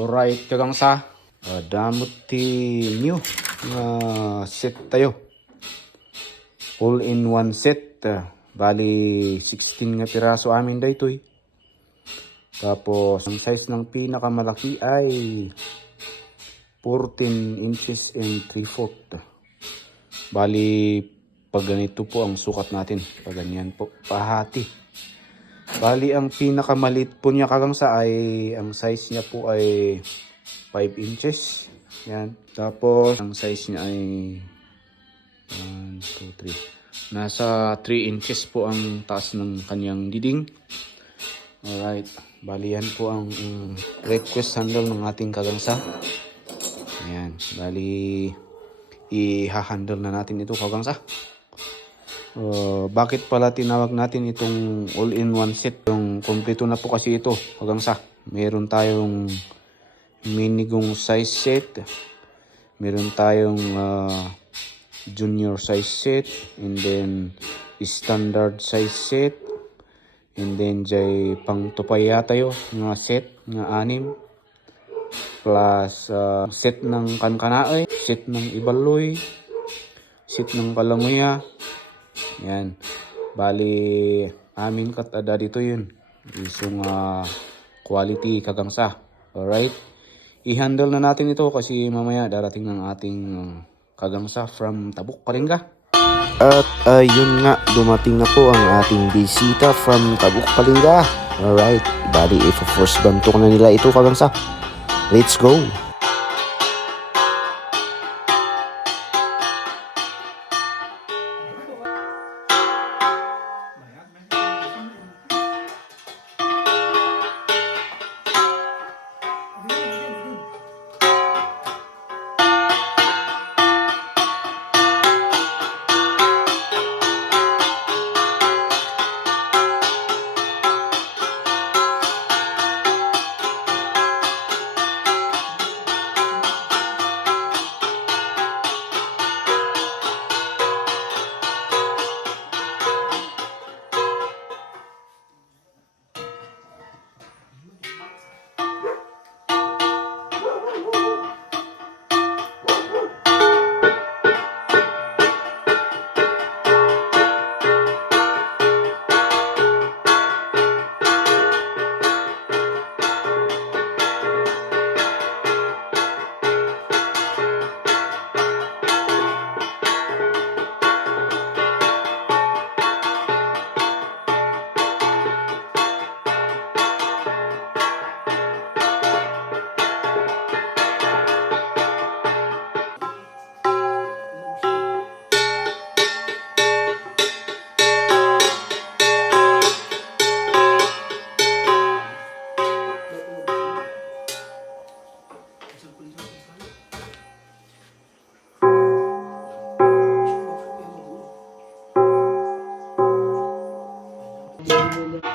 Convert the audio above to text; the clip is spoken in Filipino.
Alright, kagang sa uh, damot ti new nga set tayo. All in one set. Uh, bali 16 nga piraso amin dayto eh. Tapos ang size ng pinakamalaki ay 14 inches and 3 fourth. Bali pag ganito po ang sukat natin. Pag ganyan po, pahati. Bali, ang pinakamalit po niya kagang sa ay, ang size niya po ay 5 inches. Yan. Tapos, ang size niya ay 1, 2, 3. Nasa 3 inches po ang taas ng kanyang diding. Alright. Bali, yan po ang um, request handle ng ating kagangsa. Ayan. Bali, i-handle na natin ito kagangsa. Uh, bakit pala tinawag natin itong all-in-one set? Yung kompleto na po kasi ito hanggang sa. Meron tayong minigong size set, meron tayong uh, junior size set, and then standard size set, and then jay pang tupaya tayo nga set nga anim. Plus uh, set ng kankanaay, set ng ibaloy, set ng kalanguya, yan. Bali, amin kat ada dito yun. Isong uh, quality kagangsa. Alright? I-handle na natin ito kasi mamaya darating ng ating uh, kagangsa from Tabuk, Kalinga. At ayun nga, dumating na po ang ating bisita from Tabuk, Kalinga. Alright, bali if force bantok na nila ito kagangsa. Let's go! Hallelujah.